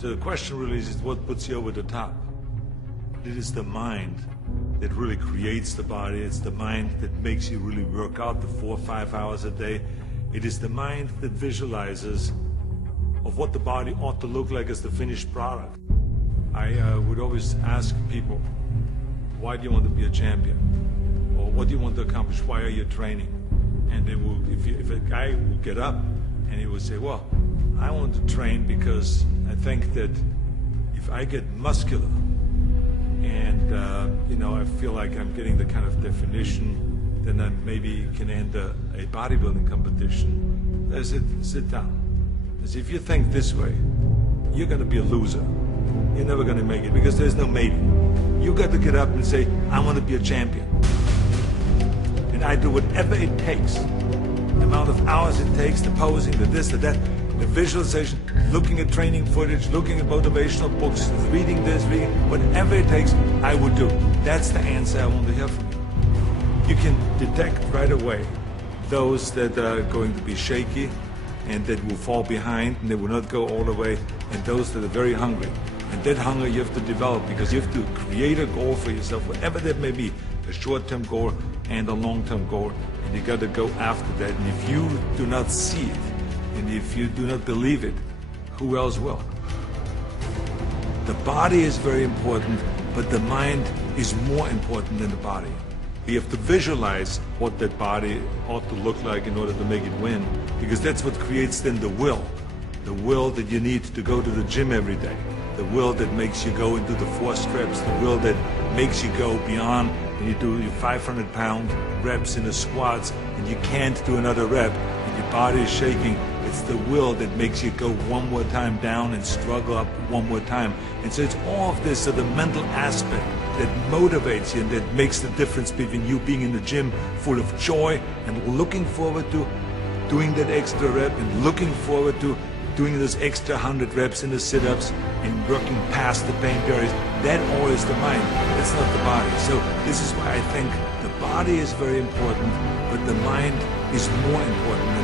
So the question really is what puts you over the top? It is the mind that really creates the body. It's the mind that makes you really work out the 4 or 5 hours a day. It is the mind that visualizes of what the body ought to look like as the finished product. I would always ask people, why do you want to be a champion? Or what do you want to accomplish? Why are you training? And they will, if a guy will get up and he will say, well, I want to train because I think that if I get muscular and I feel like I'm getting the kind of definition, then I maybe can enter a bodybuilding competition. I said, sit down. I said, if you think this way, you're going to be a loser. You're never going to make it because there's no maybe. You got to get up and say, I want to be a champion. And I do whatever it takes. The amount of hours it takes, the posing, the this, the that, the visualization, looking at training footage, looking at motivational books, reading this, reading, whatever it takes, I would do. That's the answer I want to hear from you. You can detect right away those that are going to be shaky and that will fall behind and they will not go all the way, and those that are very hungry. And that hunger you have to develop because you have to create a goal for yourself, whatever that may be, a short-term goal and a long-term goal, and you got to go after that. And if you do not see it, and if you do not believe it, who else will? The body is very important, but the mind is more important than the body. You have to visualize what that body ought to look like in order to make it win, because that's what creates then the will that you need to go to the gym every day, the will that makes you go into the 4 steps, the will that makes you go beyond and you do your 500-pound reps in the squats and you can't do another rep and your body is shaking. It's the will that makes you go one more time down and struggle up one more time. And so it's all of this, so the mental aspect that motivates you and that makes the difference between you being in the gym full of joy and looking forward to doing that extra rep and looking forward to doing those extra 100 reps in the sit-ups and working past the pain barriers. That all is the mind. That's not the body. So this is why I think the body is very important, but the mind is more important.